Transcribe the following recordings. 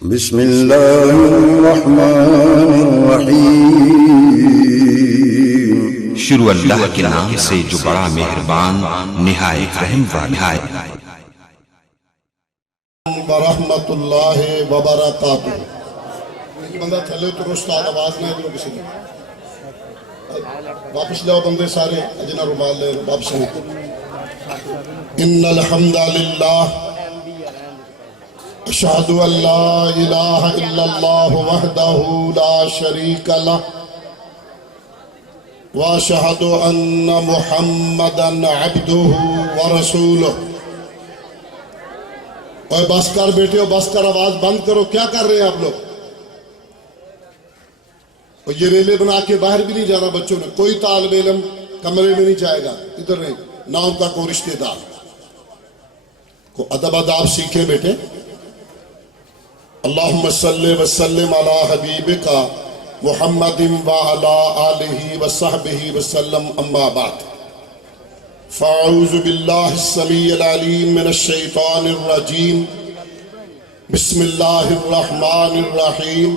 بسم اللہ الرحمن الرحیم۔ شروع اللہ کے نام سے جو بڑا مہربان نہایت رحم والا ہے۔ ورحمۃ اللہ وبرکاتہ۔ بندہ تھلے تو استاد آواز نہ ادھر کسی نے واپس لو بندے سارے اجنا رومال لے واپس لے۔ ان الحمد للہ اشہد ان لا الہ الا اللہ وحدہ لا شریک لہ واشہد ان محمدا عبدہ ورسولہ۔ اور بس کر بیٹے ہو، بس کر، آواز بند کرو، کیا کر رہے ہیں آپ لوگ؟ اور یہ ریلے بنا کے باہر بھی نہیں جانا بچوں نے، کوئی طالب علم کمرے میں نہیں جائے گا، ادھر نہیں، نہ ان کا کوئی رشتہ دار کو ادب آداب سیکھے بیٹے۔ اللہم صلی وسلم علی حبیبک محمد وعلی آلہ وصحبہ وسلم، اما بعد فاعوذ باللہ السمیع العلیم من الشیطان الرجیم، بسم اللہ الرحمن الرحیم۔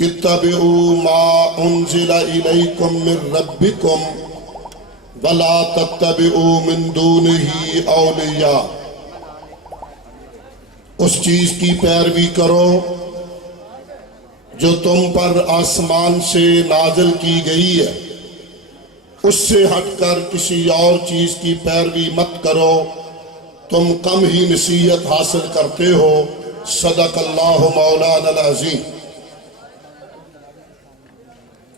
اتبعوا ما انزل الیکم من ربکم ولا تتبعوا من دونہ اولیاء۔ اس چیز کی پیروی کرو جو تم پر آسمان سے نازل کی گئی ہے، اس سے ہٹ کر کسی اور چیز کی پیروی مت کرو، تم کم ہی نصیحت حاصل کرتے ہو۔ صدق اللہ مولانا العظیم۔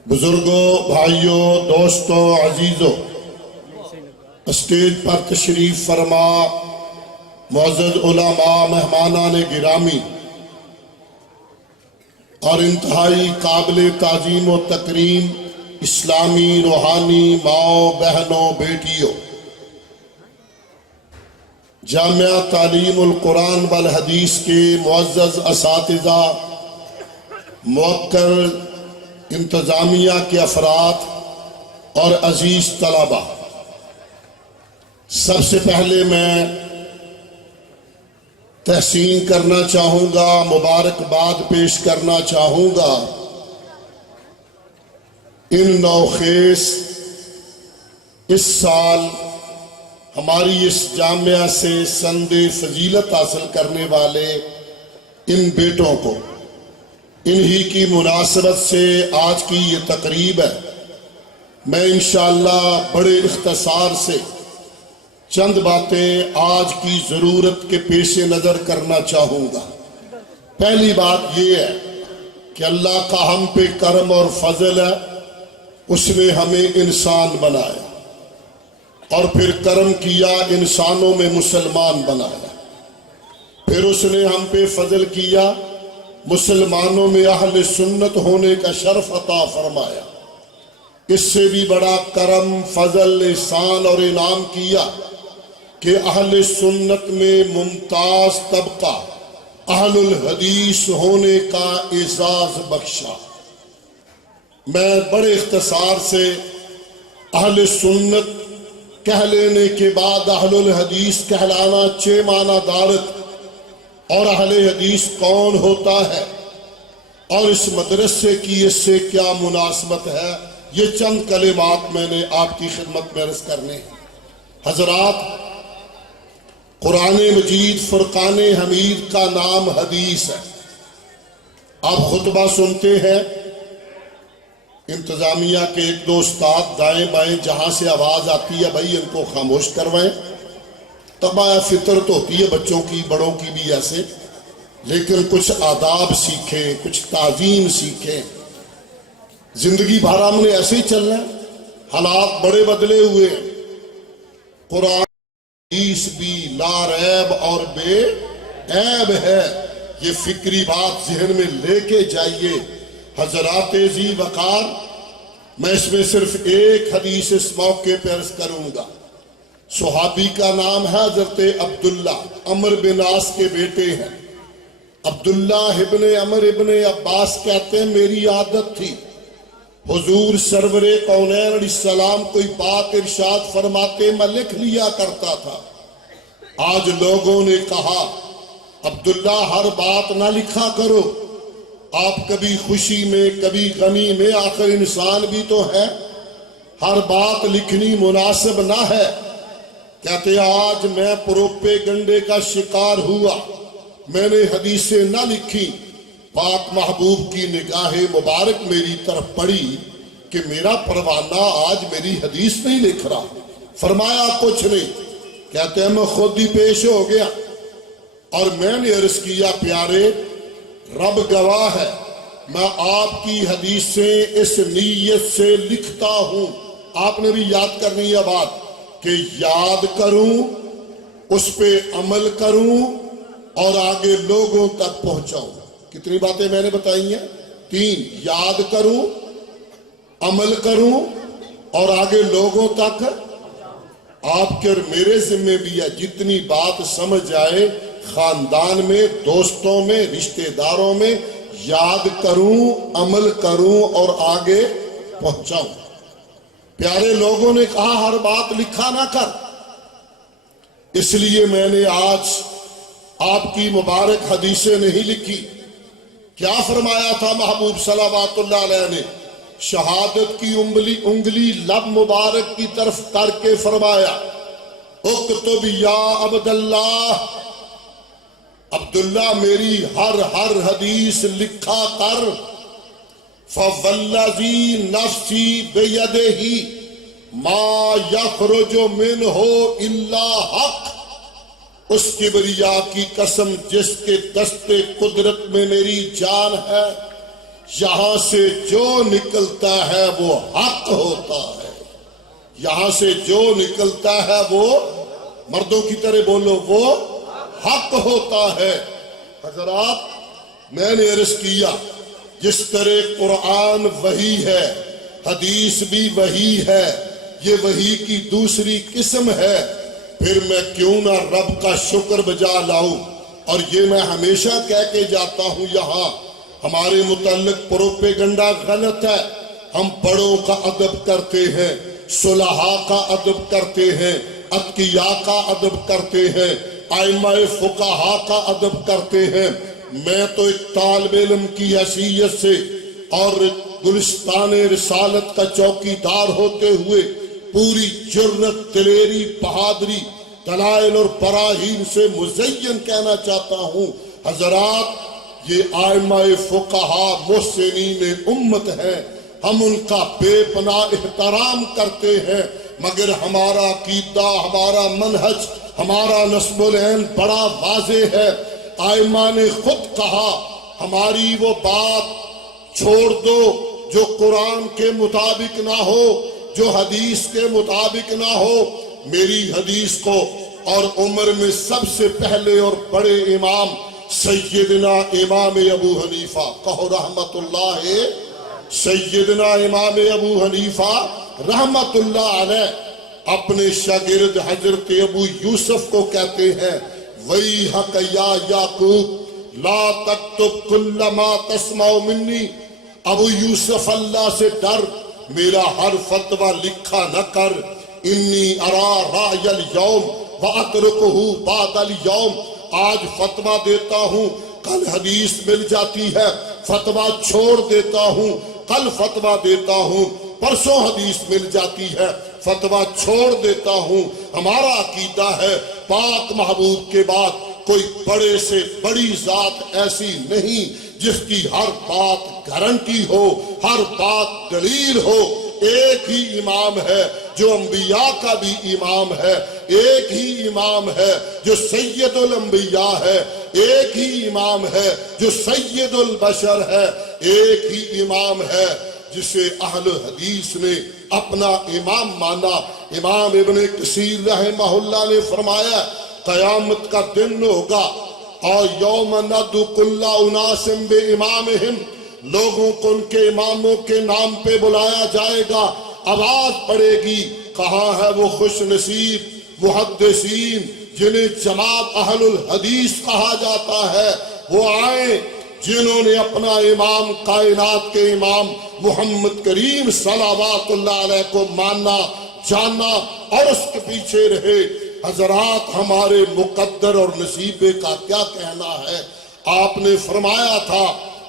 بزرگوں، بھائیوں، دوستوں، عزیزوں، اسٹیج پر تشریف فرما معزز علماء، مہمانان گرامی اور انتہائی قابل تعظیم و تکریم اسلامی روحانی ماؤں، بہنوں، بیٹیوں، جامعہ تعلیم القرآن والحدیث کے معزز اساتذہ، موقر انتظامیہ کے افراد اور عزیز طلبہ، سب سے پہلے میں تحسین کرنا چاہوں گا، مبارکباد پیش کرنا چاہوں گا ان نوخیز اس سال ہماری اس جامعہ سے سند فضیلت حاصل کرنے والے ان بیٹوں کو۔ انہی کی مناسبت سے آج کی یہ تقریب ہے۔ میں انشاءاللہ بڑے اختصار سے چند باتیں آج کی ضرورت کے پیش نظر کرنا چاہوں گا۔ پہلی بات یہ ہے کہ اللہ کا ہم پہ کرم اور فضل ہے، اس نے ہمیں انسان بنایا اور پھر کرم کیا، انسانوں میں مسلمان بنایا، پھر اس نے ہم پہ فضل کیا، مسلمانوں میں اہل سنت ہونے کا شرف عطا فرمایا۔ اس سے بھی بڑا کرم، فضل، احسان اور انعام کیا کہ اہل سنت میں ممتاز طبقہ اہل الحدیث ہونے کا اعزاز بخشا۔ میں بڑے اختصار سے اہل سنت کہہ لینے کے بعد اہل الحدیث کہلانا چھ معنی دارت، اور اہل حدیث کون ہوتا ہے اور اس مدرسے کی اس سے کیا مناسبت ہے، یہ چند کلمات میں نے آپ کی خدمت میں عرض کرنے ہیں۔ حضرات، قرآن مجید فرقان حمید کا نام حدیث ہے۔ آپ خطبہ سنتے ہیں، انتظامیہ کے ایک دو استاد دائیں بائیں جہاں سے آواز آتی ہے بھائی ان کو خاموش کروائیں۔ طبع فطرت ہوتی ہے بچوں کی، بڑوں کی بھی ایسے، لیکن کچھ آداب سیکھیں، کچھ تعظیم سیکھیں۔ زندگی بھر ہم نے ایسے ہی چلنا ہے، حالات بڑے بدلے ہوئے ہیں۔ قرآن حدیث بھی لا ریب اور بے عیب ہے، یہ فکری بات ذہن میں لے کے جائیے۔ حضرات ذی وقار، میں اس میں صرف ایک حدیث اس موقع پر عرض کروں گا۔ صحابی کا نام ہے حضرت عبداللہ، عمر بن عاص کے بیٹے ہیں۔ عبداللہ ابن عمر ابن عباس کہتے ہیں میری عادت تھی حضور سرور کونین علیہ السلام کوئی بات ارشاد فرماتے میں لکھ لیا کرتا تھا۔ آج لوگوں نے کہا عبداللہ ہر بات نہ لکھا کرو، آپ کبھی خوشی میں کبھی غمی میں، آخر انسان بھی تو ہے، ہر بات لکھنی مناسب نہ ہے۔ کہتے آج میں پروپے گنڈے کا شکار ہوا، میں نے حدیثیں نہ لکھی، پاک محبوب کی نگاہ مبارک میری طرف پڑی کہ میرا پروانہ آج میری حدیث نہیں لکھ رہا۔ فرمایا کچھ نہیں، کہتے ہیں میں خود ہی پیش ہو گیا اور میں نے عرض کیا پیارے رب گواہ ہے، میں آپ کی حدیثیں اس نیت سے لکھتا ہوں، آپ نے بھی یاد کرنی ہے بات کہ یاد کروں، اس پہ عمل کروں اور آگے لوگوں تک پہنچاؤں۔ کتنی باتیں میں نے بتائی ہیں؟ 3، یاد کروں، عمل کروں اور آگے لوگوں تک۔ آپ کے اور میرے ذمہ بھی ہے جتنی بات سمجھ آئے خاندان میں، دوستوں میں، رشتہ داروں میں، یاد کروں، عمل کروں اور آگے پہنچاؤں۔ پیارے لوگوں نے کہا ہر بات لکھا نہ کر، اس لیے میں نے آج آپ کی مبارک حدیثیں نہیں لکھی۔ کیا فرمایا تھا محبوب صلوات اللہ علیہ نے؟ شہادت کی انگلی لب مبارک کی طرف کر کے فرمایا اکتب یا عبداللہ، عبداللہ میری ہر حدیث لکھا کر، فوالذی نفسی بیدہ ما یخرج منہ الا حق، اس کبریا کی قسم جس کے دست قدرت میں میری جان ہے، یہاں سے جو نکلتا ہے وہ حق ہوتا ہے، یہاں سے جو نکلتا ہے وہ، مردوں کی طرح بولو، وہ حق ہوتا ہے۔ حضرات میں نے عرض کیا جس طرح قرآن وحی ہے، حدیث بھی وحی ہے، یہ وحی کی دوسری قسم ہے، پھر میں کیوں نہ رب کا شکر بجا لاؤں۔ اور یہ میں ہمیشہ کہہ کے جاتا ہوں، یہاں ہمارے متعلق پروپیگنڈا غلط ہے۔ ہم بڑوں کا ادب کرتے ہیں، صلحاء کا ادب کرتے ہیں، اتقیاء کا ادب کرتے ہیں، ائمہ فقہاء کا ادب کرتے ہیں۔ میں تو ایک طالب علم کی حیثیت سے اور گلستان رسالت کا چوکیدار ہوتے ہوئے پوری جرت، دلیری، بہادری، دلائل اور براہین سے مزین کہنا چاہتا ہوں، حضرات یہ ائمہ فقہاء محسنین امت ہیں، ہم ان کا بے پناہ احترام کرتے ہیں، مگر ہمارا عقیدہ، ہمارا منہج، ہمارا نصب العین بڑا واضح ہے۔ ائمہ نے خود کہا ہماری وہ بات چھوڑ دو جو قرآن کے مطابق نہ ہو، جو حدیث کے مطابق نہ ہو۔ میری حدیث کو اور عمر میں سب سے پہلے اور بڑے امام سیدنا امام ابو حنیفہ، کہو رحمت اللہ، سیدنا امام ابو حنیفہ رحمت اللہ علیہ اپنے شاگرد حضرت ابو یوسف کو کہتے ہیں وَيْحَكَ يَا يَعْقُوبُ لَا تَكْتُبْ كُلَّ مَا تَسْمَعُ مِنِّي، ابو یوسف اللہ سے ڈر، میرا ہر فتوہ لکھا نہ کر، انی ارا رأی اليوم وَأَتْرُكُهُ بَعْدَ الْيَوْم، آج فتوہ دیتا ہوں کل حدیث مل جاتی ہے، فتوہ چھوڑ دیتا ہوں، کل فتوہ دیتا ہوں، پرسوں حدیث مل جاتی ہے، فتوہ چھوڑ دیتا ہوں۔ ہمارا عقیدہ ہے پاک محبوب کے بعد کوئی بڑے سے بڑی ذات ایسی نہیں جس کی ہر بات گارنٹی ہو، ہر بات دلیل ہو۔ ایک ہی امام ہے جو انبیاء کا بھی امام ہے، ایک ہی امام ہے جو سید الانبیاء ہے، ایک ہی امام ہے جو سید البشر ہے، ایک ہی امام ہے جسے اہل حدیث نے اپنا امام مانا۔ امام ابن کثیر رحمہ اللہ نے فرمایا قیامت کا دن ہوگا اور یوم ندعو کل اناس بامامہم، لوگوں کو ان کے اماموں کے نام پہ بلایا جائے گا، آواز پڑے گی کہاں ہے وہ خوش نصیب محدثین جنہیں جماعت اہل الحدیث کہا جاتا ہے، وہ آئیں جنہوں نے اپنا امام، کائنات کے امام محمد کریم صلوات اللہ علیہ کو ماننا، جاننا اور اس کے پیچھے رہے۔ حضرات ہمارے مقدر اور نصیبے کا کیا کہنا ہے؟ آپ نے فرمایا تھا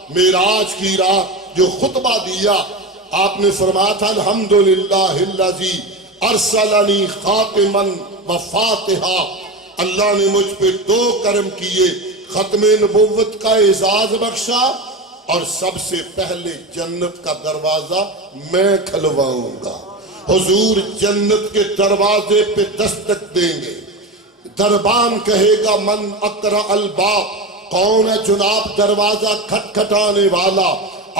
معراج کی رات جو خطبہ دیا، آپ نے فرمایا تھا الحمدللہ الذی ارسلنی خاتما و فاتحا، اللہ نے مجھ پہ 2 کرم کیے، ختم نبوت کا اعزاز بخشا اور سب سے پہلے جنت کا دروازہ میں کھلواؤں گا۔ حضور جنت کے دروازے پہ دستک دیں گے، دربان کہے گا من اقرأ الباب، کون ہے جناب دروازہ کھٹکھٹانے والا؟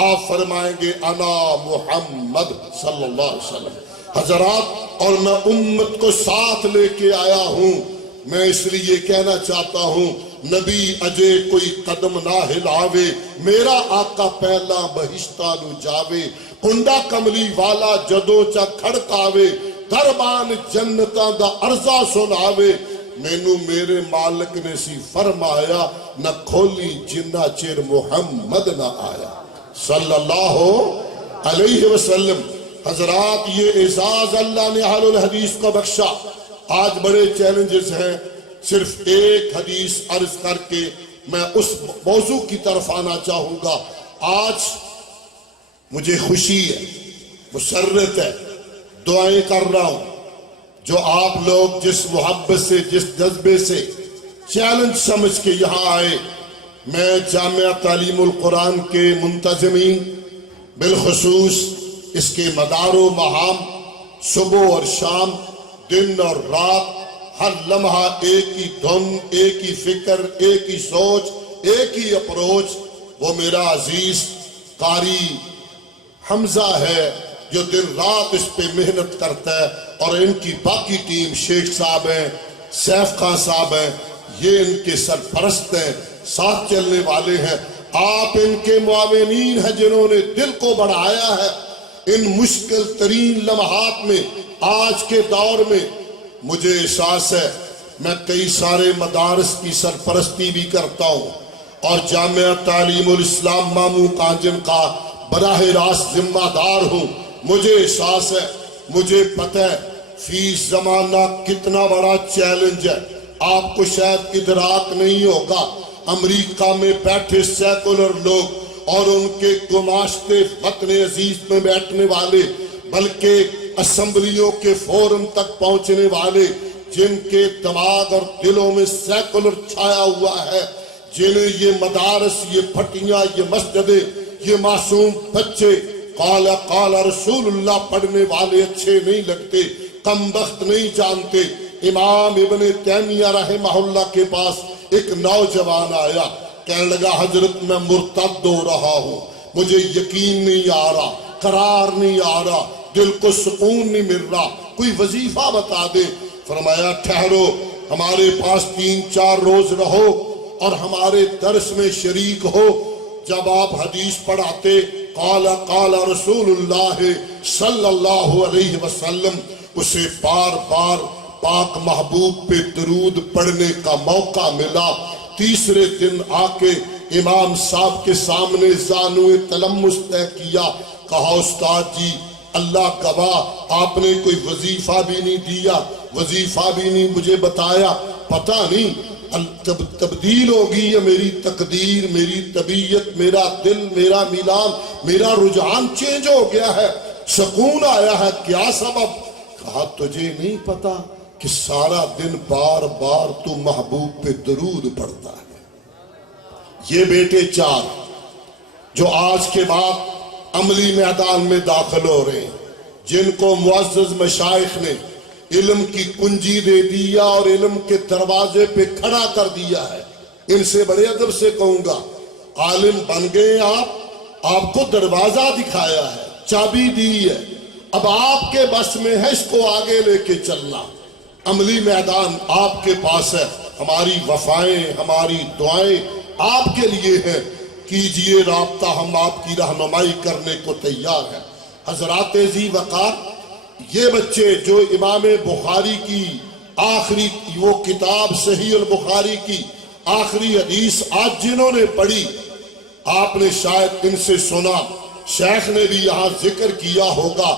آپ فرمائیں گے انا محمد صلی اللہ علیہ وسلم۔ حضرات اور میں امت کو ساتھ لے کے آیا ہوں، میں اس لیے کہنا چاہتا ہوں نبی اجے کوئی قدم نہ ہلاوے، میرا آقا پہلا بہشتہ نو جاوے، کنڈا کملی والا جدو چا کھڑکاوے، دربان جنتاں دا عرضہ سناوے، مینو میرے مالک نے سی فرمایا نہ کھولی جنہ چیر محمد نہ آیا صلی اللہ علیہ وسلم۔ حضرات یہ اعزاز اللہ نے اہل الحدیث کو بخشا۔ آج بڑے چیلنجز ہیں، صرف ایک حدیث عرض کر کے میں اس موضوع کی طرف آنا چاہوں گا۔ آج مجھے خوشی ہے، مسرت ہے، دعائیں کر رہا ہوں، جو آپ لوگ جس محبت سے، جس جذبے سے چیلنج سمجھ کے یہاں آئے، میں جامعہ تعلیم القرآن کے منتظمین، بالخصوص اس کے مدار و مہام، صبح اور شام، دن اور رات، ہر لمحہ ایک ہی دھن، ایک ہی فکر، ایک ہی سوچ، ایک ہی اپروچ، وہ میرا عزیز قاری حمزہ ہے جو دن رات اس پہ محنت کرتا ہے، اور ان کی باقی ٹیم شیخ صاحب ہیں، سیف خان صاحب ہیں، یہ ان کے سرپرست ہیں، ساتھ چلنے والے ہیں۔ آپ ان کے معاونین ہیں جنہوں نے دل کو بڑھایا ہے۔ ان مشکل ترین لمحات میں، آج کے دور میں مجھے احساس ہے میں کئی سارے مدارس کی سرپرستی بھی کرتا ہوں اور جامعہ تعلیم الاسلام مامو کانجن کا براہ راست ذمہ دار ہوں۔ مجھے احساس ہے، مجھے پتہ ہے فی زمانہ کتنا بڑا چیلنج ہے، آپ کو شاید ادراک نہیں ہوگا۔ امریکہ میں بیٹھے سیکولر لوگ اور ان کے گماشتے وطن عزیز میں بیٹھنے والے، بلکہ اسمبلیوں کے فورم تک پہنچنے والے، جن کے دماغ اور دلوں میں سیکولر چھایا ہوا ہے، جنہیں یہ مدارس، یہ پھٹیاں، یہ مسجدیں، یہ معصوم بچے قال قال رسول اللہ پڑھنے والے اچھے نہیں لگتے، کم بخت نہیں جانتے۔ امام ابن تیمیہ رحمہ اللہ کے پاس ایک نوجوان آیا، کہنے لگا حضرت میں مرتد ہو رہا ہوں، مجھے یقین نہیں آ رہا، قرار نہیں آ رہا، دل کو سکون نہیں مل رہا، کوئی وظیفہ بتا دے۔ فرمایا ٹھہرو، ہمارے پاس 3-4 روز رہو اور ہمارے درس میں شریک ہو۔ جب آپ حدیث پڑھاتے قال قال رسول اللہ صلی اللہ علیہ وسلم، اسے بار بار پاک محبوب پہ درود پڑھنے کا موقع ملا۔ تیسرے دن آ کے امام صاحب کے سامنے زانو تلمس طے کیا، کہا استاد جی اللہ گواہ آپ نے کوئی وظیفہ بھی نہیں دیا، وظیفہ بھی نہیں مجھے بتایا، پتہ نہیں تبدیل ہوگی یا میری تقدیر، میری طبیعت، میرا دل، میرا میلان، میرا رجحان چینج ہو گیا ہے، سکون آیا ہے، کیا سبب؟ کہا تجھے نہیں پتا کہ سارا دن بار بار تو محبوب پہ درود پڑھتا ہے۔ یہ بیٹے 4 جو آج کے بعد عملی میدان میں داخل ہو رہے ہیں، جن کو معزز مشائخ نے علم کی کنجی دے دیا اور علم کے دروازے پہ کھڑا کر دیا ہے، ان سے بڑے ادب سے کہوں گا عالم بن گئے آپ کو دروازہ دکھایا ہے، چابی دی ہے، اب آپ کے بس میں ہے اس کو آگے لے کے چلنا۔ عملی میدان آپ کے پاس ہے، ہماری وفائیں، ہماری دعائیں آپ کے لیے ہیں، کیجئے رابطہ، ہم آپ کی رہنمائی کرنے کو تیار ہیں۔ حضرات ذی وقار، یہ بچے جو امام بخاری کی آخری وہ کتاب صحیح البخاری کی آخری حدیث آج جنہوں نے پڑھی، آپ نے شاید ان سے سنا، شیخ نے بھی یہاں ذکر کیا ہوگا،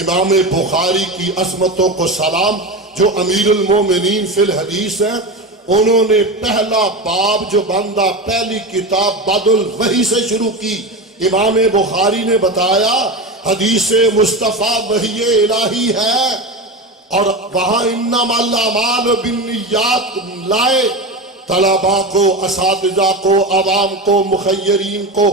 امام بخاری کی عظمتوں کو سلام، جو امیر المومنین فی الحدیث ہیں، انہوں نے پہلا باب جو بندہ پہلی کتاب بعد الوحی سے شروع کی۔ امام بخاری نے بتایا حدیث مصطفیٰ وحی الہی ہے، اور وہاں انما الاعمال بالنیات لائے، طلباء کو، اساتذہ کو، عوام کو، مخیرین کو،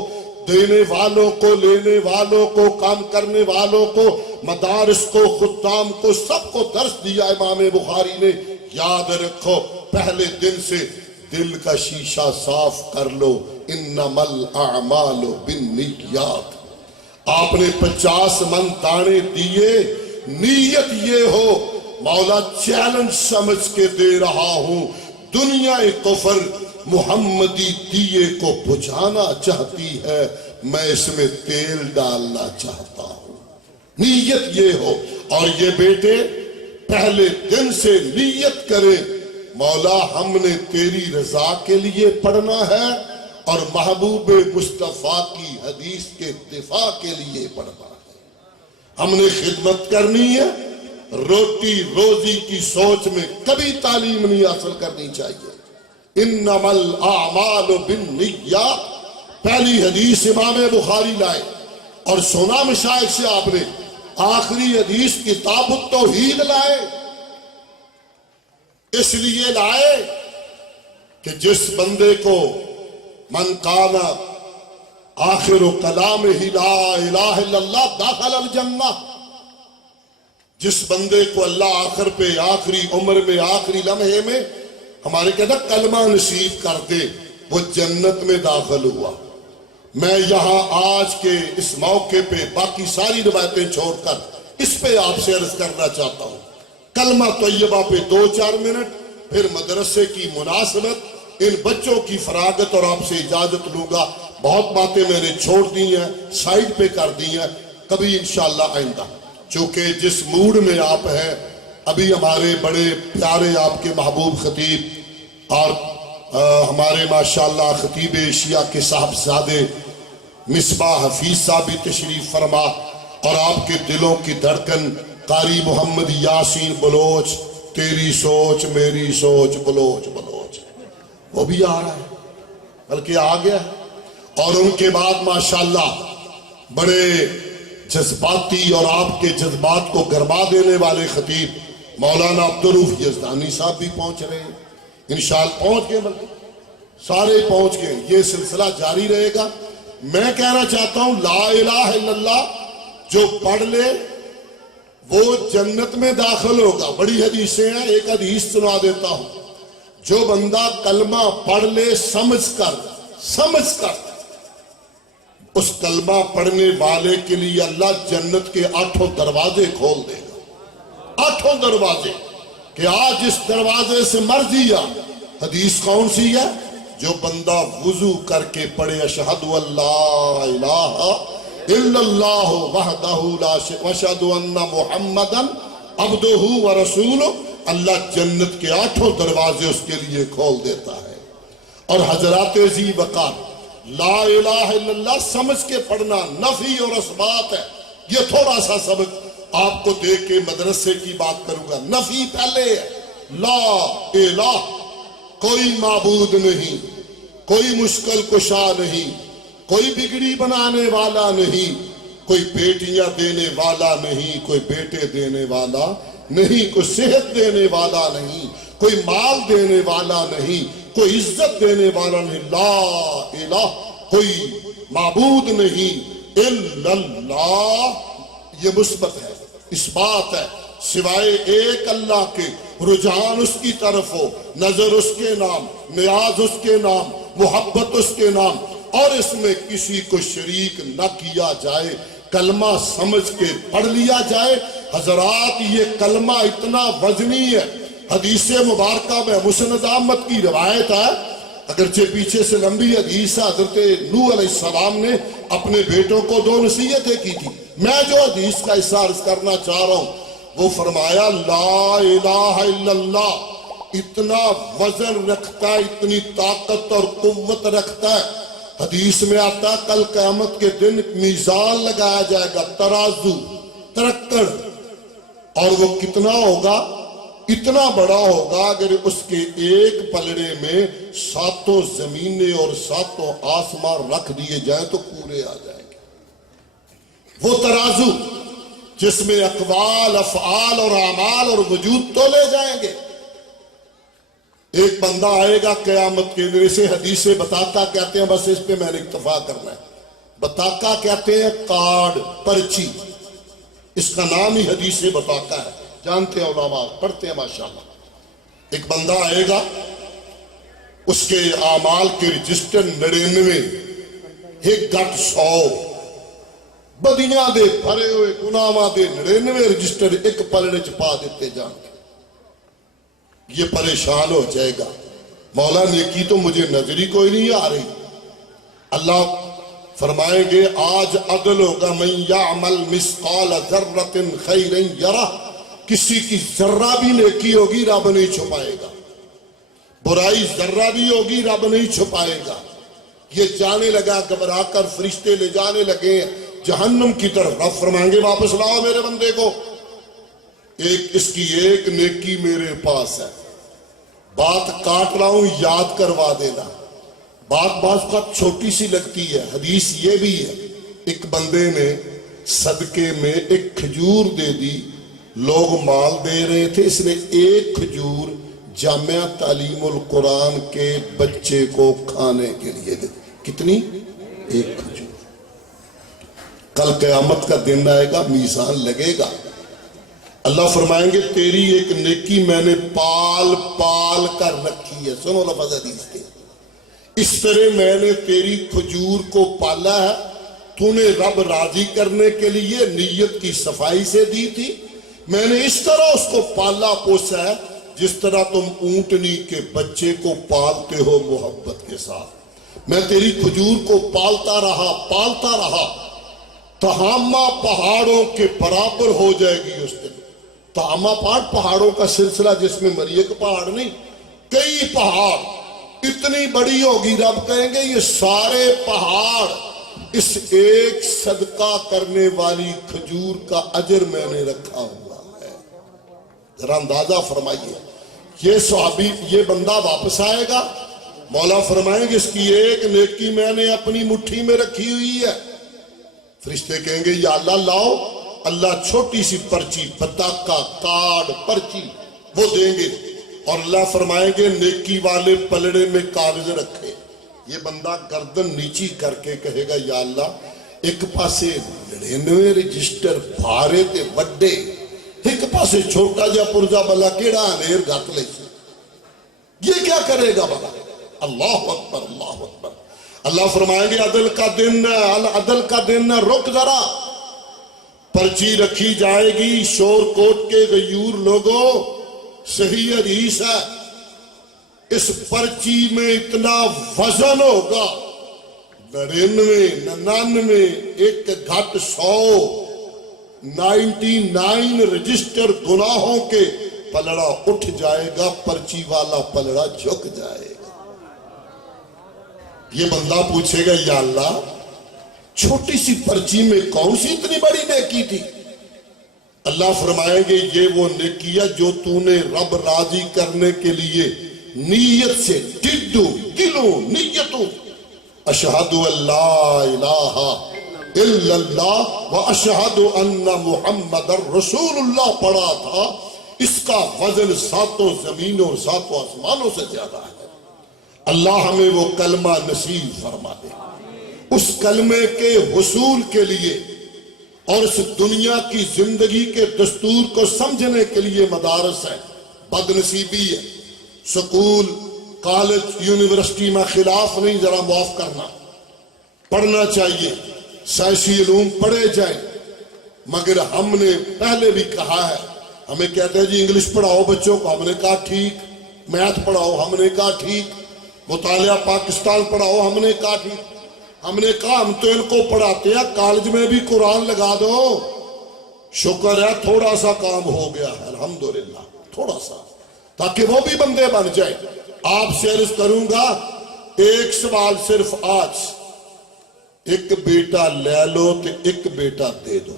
دینے والوں کو، لینے والوں کو، کام کرنے والوں کو، مدارس کو، خدام کو، سب کو درس دیا امام بخاری نے۔ یاد رکھو پہلے دن سے دل کا شیشہ صاف کر لو، انما الاعمال بالنیات۔ آپ نے 50 من دانے دیے، نیت یہ ہو مولا چیلنج سمجھ کے دے رہا ہوں، دنیا کفر محمدی دیے کو بجھانا چاہتی ہے، میں اس میں تیل ڈالنا چاہتا ہوں، نیت یہ ہو۔ اور یہ بیٹے پہلے دن سے نیت کرے مولا ہم نے تیری رضا کے لیے پڑھنا ہے اور محبوب مصطفیٰ کی حدیث کے دفاع کے لیے پڑھنا ہے، ہم نے خدمت کرنی ہے۔ روٹی روزی کی سوچ میں کبھی تعلیم نہیں حاصل کرنی چاہیے۔ انما الاعمال بالنیات پہلی حدیث امام بخاری لائے، اور سنا مشائخ سے آپ نے آخری حدیث کتاب التوحید لائے، اس لیے لائے کہ جس بندے کو من کان آخر کلامہ لا الہ الا اللہ داخل الجنہ، جس بندے کو اللہ آخر پہ آخری عمر میں آخری لمحے میں ہمارے کہتا کلمہ نصیب کر دے، وہ جنت میں داخل ہوا۔ میں یہاں آج کے اس موقع پہ باقی ساری روایتیں چھوڑ کر اس پہ آپ سے عرض کرنا چاہتا ہوں، کلمہ طیبہ پہ 2-4 منٹ، پھر مدرسے کی مناسبت، ان بچوں کی فراغت، اور آپ سے اجازت لوں گا۔ بہت باتیں میں نے چھوڑ دی ہیں، سائیڈ پہ کر دی ہیں، کبھی انشاءاللہ آئندہ، چونکہ جس موڈ میں آپ ہیں، ابھی ہمارے بڑے پیارے آپ کے محبوب خطیب اور ہمارے ماشاءاللہ خطیب ایشیا کے صاحبزادے مصباح حفیظ صاحب بھی تشریف فرما، اور آپ کے دلوں کی دھڑکن قاری محمد یاسین بلوچ، تیری سوچ میری سوچ بلوچ بلوچ، وہ بھی آ رہا ہے، بلکہ آ گیا ہے۔ اور ان کے بعد ماشاءاللہ بڑے جذباتی اور آپ کے جذبات کو گرما دینے والے خطیب مولانا عبدالرؤوف یزدانی صاحب بھی پہنچ رہے ہیں، انشاءاللہ پہنچ گئے، بلکہ سارے پہنچ گئے۔ یہ سلسلہ جاری رہے گا۔ میں کہنا چاہتا ہوں لا الہ الا اللہ جو پڑھ لے وہ جنت میں داخل ہوگا۔ بڑی حدیثیں ہیں، ایک حدیث سنا دیتا ہوں، جو بندہ کلمہ پڑھ لے سمجھ کر اس کلمہ پڑھنے والے کے لیے اللہ جنت کے 8 دروازے کھول دے گا، 8 دروازے، کہ آج اس دروازے سے مرضی آ۔ حدیث کون سی ہے؟ جو بندہ وضو کر کے پڑھے اشہد اللہ الہ الا اللہ وحدہ لا شریک واشہد ان محمدًا عبدہ ورسولہ، اللہ جنت کے 8 دروازے اس کے لیے کھول دیتا ہے۔ اور حضرات ذی وقار لا الہ الا اللہ سمجھ کے پڑھنا نفی اور اثبات ہے۔ یہ تھوڑا سا سبق آپ کو دے کے مدرسے کی بات کروں گا۔ نفی پہلے ہے، لا الہ، کوئی معبود نہیں، کوئی مشکل کشا نہیں، کوئی بگڑی بنانے والا نہیں، کوئی بیٹیاں دینے والا نہیں، کوئی بیٹے دینے والا نہیں، کوئی صحت دینے والا نہیں، کوئی مال دینے والا نہیں، کوئی عزت دینے والا نہیں، لا الہ، کوئی معبود نہیں الا اللہ۔ یہ مثبت ہے، اس بات ہے، سوائے ایک اللہ کے، رجحان اس کی طرف ہو، نظر اس کے نام، نیاز اس کے نام، محبت اس کے نام، اور اس میں کسی کو شریک نہ کیا جائے، کلمہ سمجھ کے پڑھ لیا جائے۔ حضرات یہ کلمہ اتنا وزنی ہے، حدیث مبارکہ میں مسند احمد کی روایت ہے، اگرچہ پیچھے سے لمبی حدیث ہے، حضرت نوح علیہ السلام نے اپنے بیٹوں کو 2 نصیحتیں کی تھی، میں جو حدیث کا حصہ عرض کرنا چاہ رہا ہوں وہ فرمایا لا الہ الا اللہ اتنا وزن رکھتا ہے، اتنی طاقت اور قوت رکھتا ہے، حدیث میں آتا ہے کل قیامت کے دن میزان لگایا جائے گا، ترازو، ترکڑ، اور وہ کتنا ہوگا؟ اتنا بڑا ہوگا اگر اس کے ایک پلڑے میں 7 زمینیں اور 7 آسمان رکھ دیے جائیں تو پورے آ جائیں گے۔ وہ ترازو جس میں اقوال، افعال اور اعمال اور وجود تولے جائیں گے۔ ایک بندہ آئے گا قیامت کے دن، اسے حدیث بطاقہ کہتے ہیں، بس اس پہ میں نے اکتفا کرنا ہے۔ بطاقہ کہتے ہیں کارڈ، پرچی، اس کا نام ہی حدیث بطاقہ ہے، جانتے ہیں علماء، پڑھتے ہیں ماشاءاللہ۔ ایک بندہ آئے گا، اس کے اعمال کے رجسٹر 99، ایک گھٹ 100، بدیاں دے بھرے ہوئے گناہاں دے 99 رجسٹر ایک پلڑے چ پا دیتے جان کے۔ یہ پریشان ہو جائے گا، مولا نیکی تو مجھے نظری کوئی نہیں آ رہی۔ اللہ فرمائیں گے آج عدل ہوگا، من یعمل مثقال ذرۃ خیرا یرہ، کسی کی ذرہ بھی نیکی ہوگی رب نہیں چھپائے گا، برائی ذرہ بھی ہوگی رب نہیں چھپائے گا۔ یہ جانے لگا، گھبرا کر فرشتے لے جانے لگے جہنم کی طرف۔ رب فرمائیں گے واپس لاؤ میرے بندے کو، اس کی ایک نیکی میرے پاس ہے، بات کاٹ رہا ہوں یاد کروا دینا۔ بات بعض کا چھوٹی سی لگتی ہے، حدیث یہ بھی ہے، ایک بندے نے صدقے میں ایک کھجور دے دی، لوگ مال دے رہے تھے، اس نے ایک کھجور جامعہ تعلیم القرآن کے بچے کو کھانے کے لیے دے دی۔ کتنی؟ ایک کھجور۔ کل قیامت کا دن آئے گا، میزان لگے گا، اللہ فرمائیں گے تیری ایک نیکی میں نے پال پال کر رکھی ہے۔ سنو لفظ حدیث کے، اس طرح میں نے تیری کھجور کو پالا ہے، تو نے رب راضی کرنے کے لیے نیت کی صفائی سے دی تھی، میں نے اس طرح اس کو پالا پوسا ہے جس طرح تم اونٹنی کے بچے کو پالتے ہو محبت کے ساتھ۔ میں تیری کھجور کو پالتا رہا، تہامہ پہاڑوں کے برابر ہو جائے گی اس دن۔ تہامہ پہاڑوں کا سلسلہ جس میں مری ایک پہاڑ نہیں، کئی پہاڑ، اتنی بڑی ہوگی، رب کہیں گے یہ سارے پہاڑ اس ایک صدقہ کرنے والی کھجور کا اجر میں نے رکھا ہوا ہے۔ ذرا اندازہ فرمائیے، یہ صحابی، یہ بندہ واپس آئے گا، مولا فرمائیں گے اس کی ایک نیکی میں نے اپنی مٹھی میں رکھی ہوئی ہے۔ فرشتے کہیں گے یا اللہ لاؤ، اللہ چھوٹی سی پرچی، بطاقہ، کارڈ، پرچی وہ دیں گے، اور اللہ فرمائیں گے نیکی والے پلڑے میں کاغذ رکھے۔ یہ بندہ گردن نیچی کر کے کہے گا یا اللہ ایک پاسے 99 رجسٹر بھارے تے وڈے، ایک پاسے چھوٹا جا پرجا بلا کیڑا انیر گھت لے سے، یہ کیا کرے گا بلا؟ اللہ اکبر، اللہ اکبر۔ اللہ فرمائیں گے عدل کا دن ہے، عدل کا دن ہے، رک ذرا، پرچی رکھی جائے گی، شور کوٹ کے غیور لوگوں، صحیح حدیث ہے، اس پرچی میں اتنا وزن ہوگا، 99 ایک گھٹ 100، 99 رجسٹر گناہوں کے، پلڑا اٹھ جائے گا، پرچی والا پلڑا جھک جائے گا۔ یہ بندہ پوچھے گا یا اللہ چھوٹی سی پرچی میں کون سی اتنی بڑی نیکی تھی؟ اللہ فرمائیں گے یہ وہ نیکی ہے جو تو نے رب راضی کرنے کے لیے نیت سے، دلوں نیتوں، اشہد ان لا الہ الا اللہ و اشہد ان محمد رسول اللہ پڑھا تھا، اس کا وزن 7 زمینوں اور 7 آسمانوں سے زیادہ ہے۔ اللہ ہمیں وہ کلمہ نصیب فرما دے۔ اس کلمے کے حصول کے لیے اور اس دنیا کی زندگی کے دستور کو سمجھنے کے لیے مدارس ہے، بد نصیبی ہے، سکول، کالج، یونیورسٹی میں خلاف نہیں، ذرا معاف کرنا، پڑھنا چاہیے، سائنسی علوم پڑھے جائیں، مگر ہم نے پہلے بھی کہا ہے، ہمیں کہتے ہیں جی انگلش پڑھاؤ بچوں کو، ہم نے کہا ٹھیک، میتھ پڑھاؤ، ہم نے کہا ٹھیک، مطالعہ پاکستان پڑھاؤ، ہم نے کہا ٹھیک، ہم نے کہا ہم تو ان کو پڑھاتے ہیں، کالج میں بھی قرآن لگا دو، شکر ہے تھوڑا سا کام ہو گیا ہے الحمدللہ، تھوڑا سا، تاکہ وہ بھی بندے بن جائیں۔ آپ سے عرض کروں گا ایک سوال صرف آج، ایک بیٹا لے لو تو ایک بیٹا دے دو،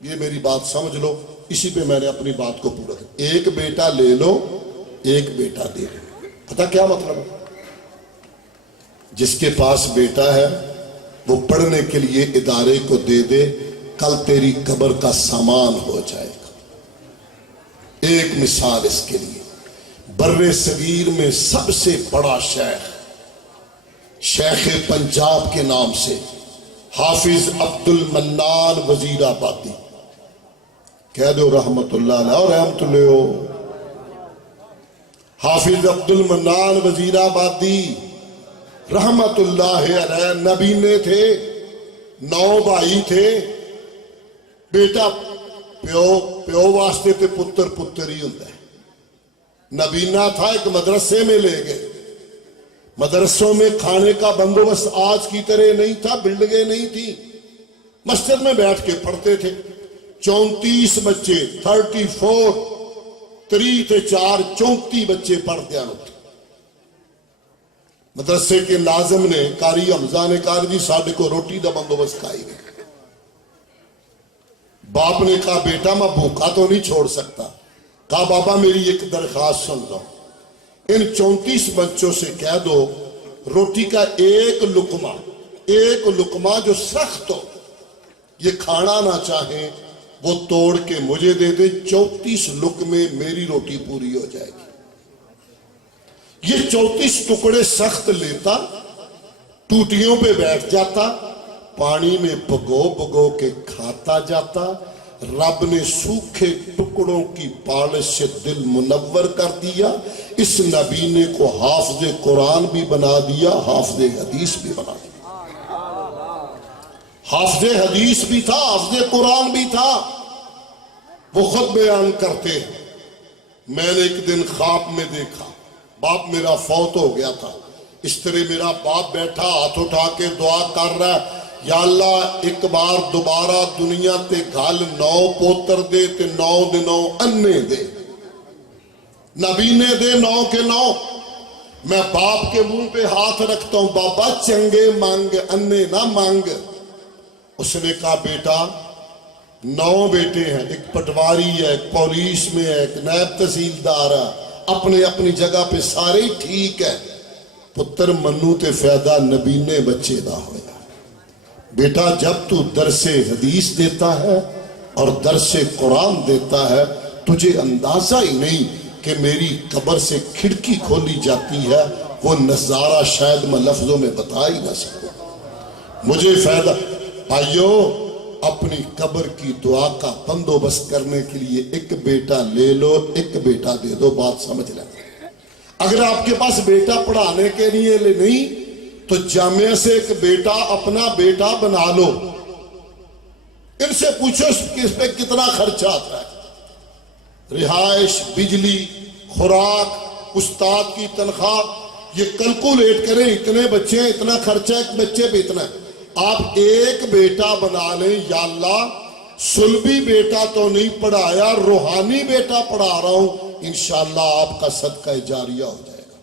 یہ میری بات سمجھ لو، اسی پہ میں نے اپنی بات کو پورا کر، ایک بیٹا لے لو ایک بیٹا دے لو، پتہ کیا مطلب ہے؟ جس کے پاس بیٹا ہے وہ پڑھنے کے لیے ادارے کو دے دے، کل تیری قبر کا سامان ہو جائے گا۔ ایک مثال اس کے لیے، بر صغیر میں سب سے بڑا شیخ، شیخ پنجاب کے نام سے حافظ عبد المنان وزیر آبادی، کہہ دو رحمت اللہ علیہ اور رحمت اللہ ہو، حافظ عبد المنان وزیر آبادی رحمت اللہ علیہ نبینے تھے، 9 بھائی تھے، بیٹا پیو واسطے تے پتر پتر ہی ہوتا ہے، نبینا تھا، ایک مدرسے میں لے گئے، مدرسوں میں کھانے کا بندوبست آج کی طرح نہیں تھا، بلڈنگیں نہیں تھی، مسجد میں بیٹھ کے پڑھتے تھے، 34 بچے 34 3 تے 4 34 بچے پڑھتے ہیں۔ مدرسے کے ناظم نے قاری حمزہ نے کہا جی ساڈے کو روٹی دا بندوبست کھائی گئے، باپ نے کہا بیٹا میں بھوکا تو نہیں چھوڑ سکتا، کہا بابا میری ایک درخواست سن لو، ان 34 بچوں سے کہہ دو روٹی کا ایک لقمہ جو سخت ہو، یہ کھانا نہ چاہیں، وہ توڑ کے مجھے دے دے، 34 لقمے میری روٹی پوری ہو جائے گی۔ یہ 34 ٹکڑے سخت لیتا، ٹوٹیوں پہ بیٹھ جاتا، پانی میں بھگو کے کھاتا جاتا، رب نے سوکھے ٹکڑوں کی پالش سے دل منور کر دیا، اس نبینے کو حافظ قرآن بھی بنا دیا، حافظ حدیث بھی بنا دیا، حافظ حدیث بھی تھا، حافظ قرآن بھی تھا۔ وہ خود بیان کرتے ہیں، میں نے ایک دن خواب میں دیکھا، باپ میرا فوت ہو گیا تھا، اس طرح میرا باپ بیٹھا ہاتھ اٹھا کے دعا کر رہا ہے، یا اللہ ایک بار دوبارہ دنیا تے گھل 9 پوتر دے تے 9 دنوں انے دے، نبینے دے 9 کے 9۔ میں باپ کے منہ پہ ہاتھ رکھتا ہوں، بابا چنگے مانگ انے نہ مانگ۔ اس نے کہا بیٹا 9 بیٹے ہیں، ایک پٹواری ہے، ایک پولیس میں ہے، ایک نائب تحصیلدار ہے، اپنی جگہ پہ سارے ٹھیک ہے، پتر منو تے فائدہ نبینے بچے دا ہویا۔ بیٹا جب تو درس حدیث دیتا ہے اور درس قرآن دیتا ہے، تجھے اندازہ ہی نہیں کہ میری قبر سے کھڑکی کھولی جاتی ہے، وہ نظارہ شاید میں لفظوں میں بتا ہی نہ سکوں۔ مجھے فائدہ، بھائیو اپنی قبر کی دعا کا بندوبست کرنے کے لیے ایک بیٹا لے لو، ایک بیٹا دے دو، بات سمجھ لیں۔ اگر آپ کے پاس بیٹا پڑھانے کے لیے نہیں تو جامعہ سے ایک بیٹا اپنا بیٹا بنا لو، ان سے پوچھو اس پہ کتنا خرچہ آتا ہے، رہائش، بجلی، خوراک، استاد کی تنخواہ، یہ کیلکولیٹ کریں، اتنے بچے ہیں اتنا خرچہ، ایک بچے پہ اتنا ہے۔ آپ ایک بیٹا بنا لیں، یا اللہ سلبی بیٹا تو نہیں پڑھایا، روحانی بیٹا پڑھا رہا ہوں، انشاءاللہ آپ کا صدقہ جاریہ ہو جائے گا۔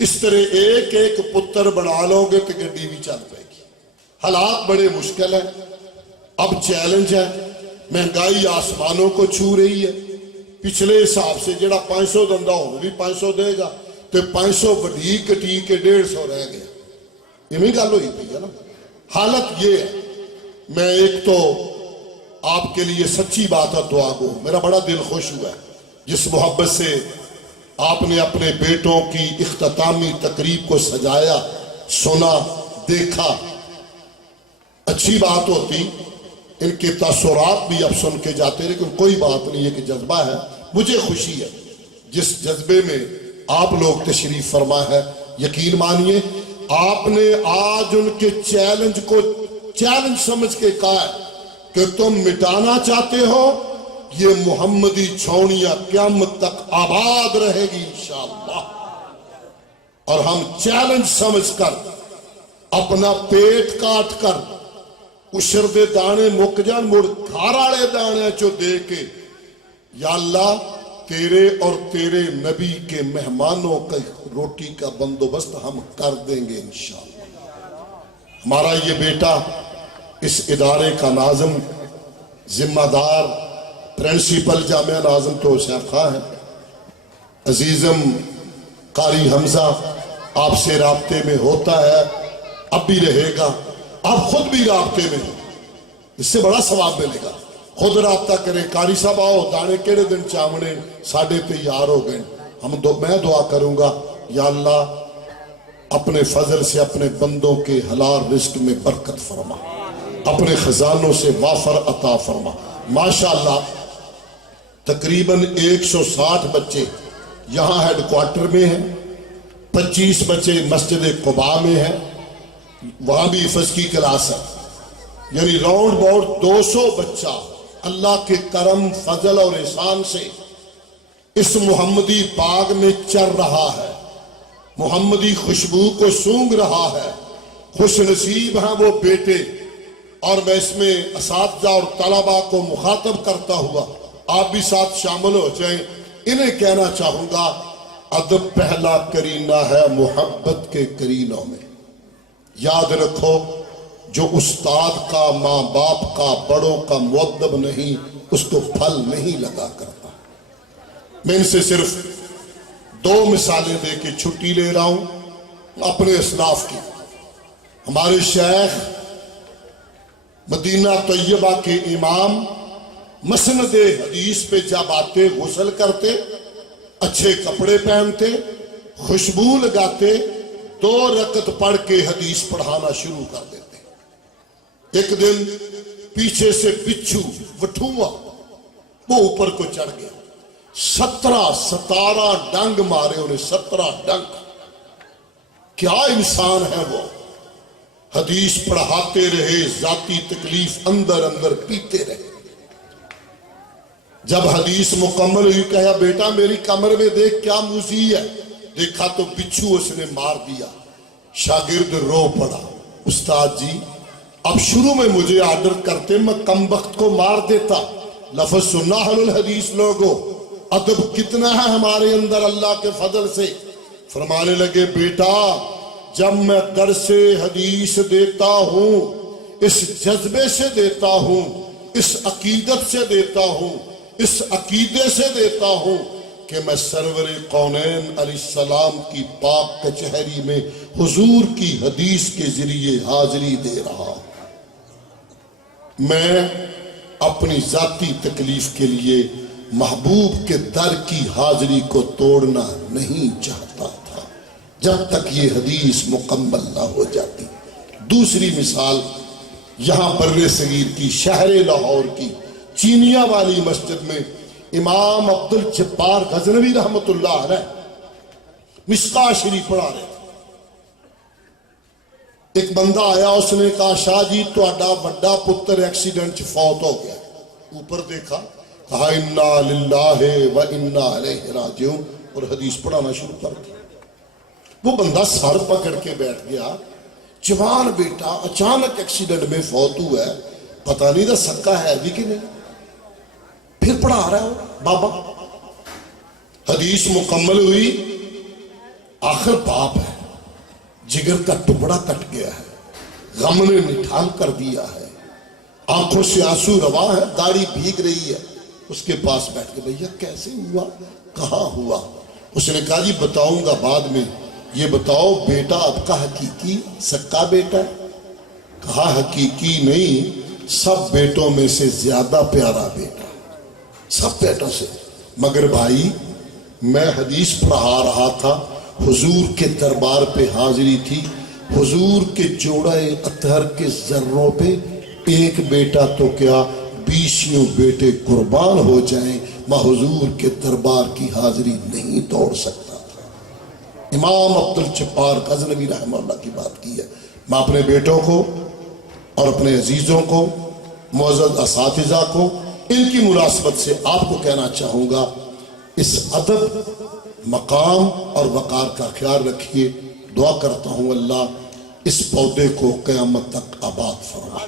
اس طرح ایک ایک پتر بنا لو گے تو گڈی بھی چل پائے گی۔ حالات بڑے مشکل ہیں، اب چیلنج ہے، مہنگائی آسمانوں کو چھو رہی ہے، پچھلے حساب سے جڑا 500 دندہ ہو بھی 500 دے گا، تو 500 بڑی کٹی کے 150 رہ گیا، یہ نہیں گل ہوئی پئی ہے نا۔ حالت یہ ہے، میں ایک تو آپ کے لیے سچی بات ہے، دعا گو، میرا بڑا دل خوش ہوا ہے جس محبت سے آپ نے اپنے بیٹوں کی اختتامی تقریب کو سجایا، سنا، دیکھا۔ اچھی بات ہوتی ان کے تاثرات بھی اب سن کے جاتے، لیکن کوئی بات نہیں، ایک جذبہ ہے، مجھے خوشی ہے جس جذبے میں آپ لوگ تشریف فرما ہے۔ یقین مانیے آپ نے آج ان کے چیلنج کو چیلنج سمجھ کے کہا ہے کہ تم مٹانا چاہتے ہو، یہ محمدی چھاؤنیاں قیامت تک آباد رہے گی انشاءاللہ۔ اور ہم چیلنج سمجھ کر اپنا پیٹ کاٹ کر اشر دے دانے مک جان، مڑ کھارالے دانے چو دے کے، یا اللہ تیرے اور تیرے نبی کے مہمانوں کا روٹی کا بندوبست ہم کر دیں گے انشاءاللہ۔ ہمارا یہ بیٹا اس ادارے کا ناظم، ذمہ دار، پرنسپل جامعہ ناظم تو حسین خان ہے، عزیزم قاری حمزہ آپ سے رابطے میں ہوتا ہے، اب بھی رہے گا، آپ خود بھی رابطے میں ہیں، اس سے بڑا ثواب ملے گا، خود رابطہ کریں۔ قاری صاحب آؤ، دانے کیڑے دن چامنے ساڑھے تیار ہو گئے، میں دعا کروں گا یا اللہ اپنے فضل سے اپنے بندوں کے حلال رزق میں برکت فرما، اپنے خزانوں سے وافر عطا فرما۔ ماشاءاللہ تقریباً 160 بچے یہاں ہیڈ کوارٹر میں ہیں، 25 بچے مسجد قباء میں ہیں، وہاں بھی حفظ کی کلاس ہے، یعنی راؤنڈ باؤنڈ 200 بچہ اللہ کے کرم فضل اور احسان سے اس محمدی باغ میں چر رہا ہے، محمدی خوشبو کو سونگ رہا ہے۔ خوش نصیب ہیں وہ بیٹے، اور میں اس میں اساتذہ اور طلباء کو مخاطب کرتا ہوا آپ بھی ساتھ شامل ہو جائیں، انہیں کہنا چاہوں گا ادب پہلا کرینہ ہے محبت کے کرینوں میں۔ یاد رکھو جو استاد کا، ماں باپ کا، بڑوں کا مؤدب نہیں، اس کو پھل نہیں لگا کرتا۔ میں ان سے صرف 2 مثالیں دے کے چھٹی لے رہا ہوں اپنے اسلاف کی۔ ہمارے شیخ مدینہ طیبہ کے امام مسند حدیث پہ جب آتے غسل کرتے، اچھے کپڑے پہنتے، خوشبو لگاتے، 2 رکعت پڑھ کے حدیث پڑھانا شروع کر دیتے۔ ایک دن پیچھے سے بچھو وٹھوا وہ اوپر کو چڑھ گیا، 17 ڈنگ مارے انہیں، 17 ڈنگ۔ کیا انسان ہے وہ، حدیث پڑھاتے رہے، ذاتی تکلیف اندر اندر پیتے رہے۔ جب حدیث مکمل ہوئی کہا بیٹا میری کمر میں دیکھ کیا موذی ہے، دیکھا تو بچھو اس نے مار دیا۔ شاگرد رو پڑا، استاد جی اب شروع میں مجھے آرڈر کرتے میں کم وقت کو مار دیتا۔ لفظ سننا اہل الحدیث لوگوں، ادب کتنا ہے ہمارے اندر اللہ کے فضل سے۔ فرمانے لگے بیٹا جب میں درس حدیث دیتا ہوں اس جذبے سے دیتا ہوں، اس عقیدت سے دیتا ہوں، اس عقیدے سے دیتا ہوں کہ میں سرور کونین علیہ السلام کی پاک کچہری میں حضور کی حدیث کے ذریعے حاضری دے رہا ہوں۔ میں اپنی ذاتی تکلیف کے لیے محبوب کے در کی حاضری کو توڑنا نہیں چاہتا تھا جب تک یہ حدیث مکمل نہ ہو جاتی۔ دوسری مثال یہاں بر صغیر کی، شہر لاہور کی چینیا والی مسجد میں امام عبدالجبار غزنوی رحمت اللہ علیہ مصباح شریف پڑھا رہے تھے۔ ایک بندہ آیا، اس نے کہا شاہ جی تہاڈا بڑا پتر ایکسیڈنٹ فوت ہو گیا۔ اوپر دیکھا، کہا انا للہ و انا الیہ راجعون، اور حدیث پڑھانا شروع کر دیا۔ وہ بندہ سر پکڑ کے بیٹھ گیا، جوان بیٹا اچانک ایکسیڈنٹ میں فوت ہوا ہے، پتہ نہیں تھا سکا ہے بھی کہ نہیں۔ پھر پڑھا رہا ہے بابا، حدیث مکمل ہوئی، آخر باپ ہے، جگر کا ٹکڑا کٹ گیا ہے، غم نے نٹھال کر دیا ہے، آنکھوں سے آنسو روا ہے، داڑھی بھیگ رہی ہے۔ اس کے پاس بیٹھ کے بھیا کیسے ہوا، کہاں ہوا؟ اس نے کہا جی بتاؤں گا بعد میں، یہ بتاؤ بیٹا آپ کا حقیقی سکا بیٹا ہے؟ کہا حقیقی نہیں، سب بیٹوں میں سے زیادہ پیارا بیٹا، سب بیٹوں سے، مگر بھائی میں حدیث پڑھا رہا تھا، حضور کے دربار پہ حاضری تھی، حضور کے جوڑا اطہر کے ذروں پہ ایک بیٹا تو کیا 20 بیٹے قربان ہو جائیں، میں حضور کے دربار کی حاضری نہیں توڑ سکتا تھا۔ امام عبدالجبار غزنوی رحمہ اللہ کی بات کی ہے۔ میں اپنے بیٹوں کو اور اپنے عزیزوں کو، معزز اساتذہ کو، ان کی مناسبت سے آپ کو کہنا چاہوں گا اس ادب، مقام اور وقار کا خیال رکھیے۔ دعا کرتا ہوں اللہ اس پودے کو قیامت تک آباد فرما،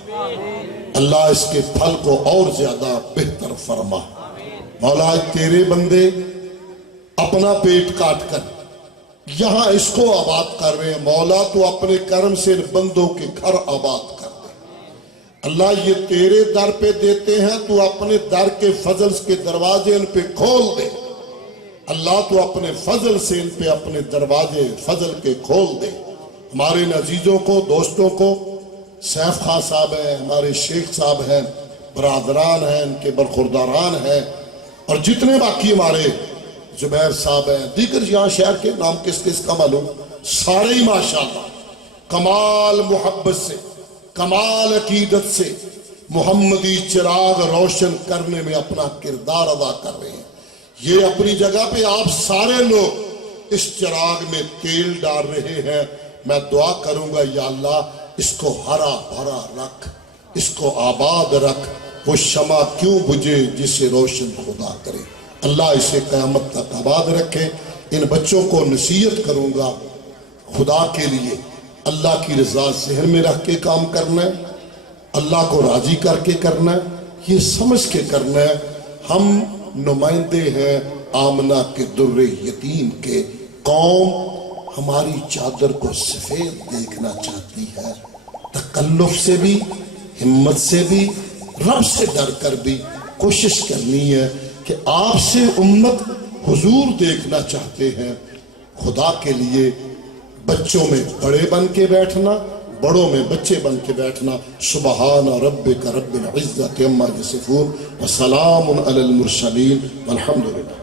اللہ اس کے پھل کو اور زیادہ بہتر فرما۔ مولا تیرے بندے اپنا پیٹ کاٹ کر یہاں اس کو آباد کر رہے ہیں، مولا تو اپنے کرم سے بندوں کے گھر آباد کر دے۔ اللہ یہ تیرے در پہ دیتے ہیں، تو اپنے در کے فضل کے دروازے ان پہ کھول دے۔ اللہ تو اپنے فضل سے ان پہ اپنے دروازے فضل کے کھول دے۔ ہمارے ان عزیزوں کو، دوستوں کو، سیف خان صاحب ہیں، ہمارے شیخ صاحب ہیں، برادران ہیں، ان کے برخورداران ہیں، اور جتنے باقی ہمارے زبیر صاحب ہیں، دیگر یہاں شہر کے نام کس کس کا معلوم، سارے ہی ماشاءاللہ کمال محبت سے، کمال عقیدت سے محمدی چراغ روشن کرنے میں اپنا کردار ادا کر رہے ہیں۔ یہ اپنی جگہ پہ آپ سارے لوگ اس چراغ میں تیل ڈال رہے ہیں۔ میں دعا کروں گا یا اللہ اس کو ہرا بھرا رکھ، اس کو آباد رکھ، وہ شمع کیوں بجھے جسے روشن خدا کرے۔ اللہ اسے قیامت تک آباد رکھے۔ ان بچوں کو نصیحت کروں گا، خدا کے لیے اللہ کی رضا ذہن میں رکھ کے کام کرنا ہے، اللہ کو راضی کر کے کرنا ہے، یہ سمجھ کے کرنا ہے ہم نمائندے ہیں آمنہ کے در یتیم کے۔ قوم ہماری چادر کو سفید دیکھنا چاہتی ہے، تکلف سے بھی، ہمت سے بھی، رب سے ڈر کر بھی کوشش کرنی ہے کہ آپ سے امت حضور دیکھنا چاہتے ہیں۔ خدا کے لیے بچوں میں بڑے بن کے بیٹھنا، بڑوں میں بچے بن کے بیٹھنا۔ سبحان ربک رب العزت عما یصفون وسلام علی المرسلین والحمدللہ۔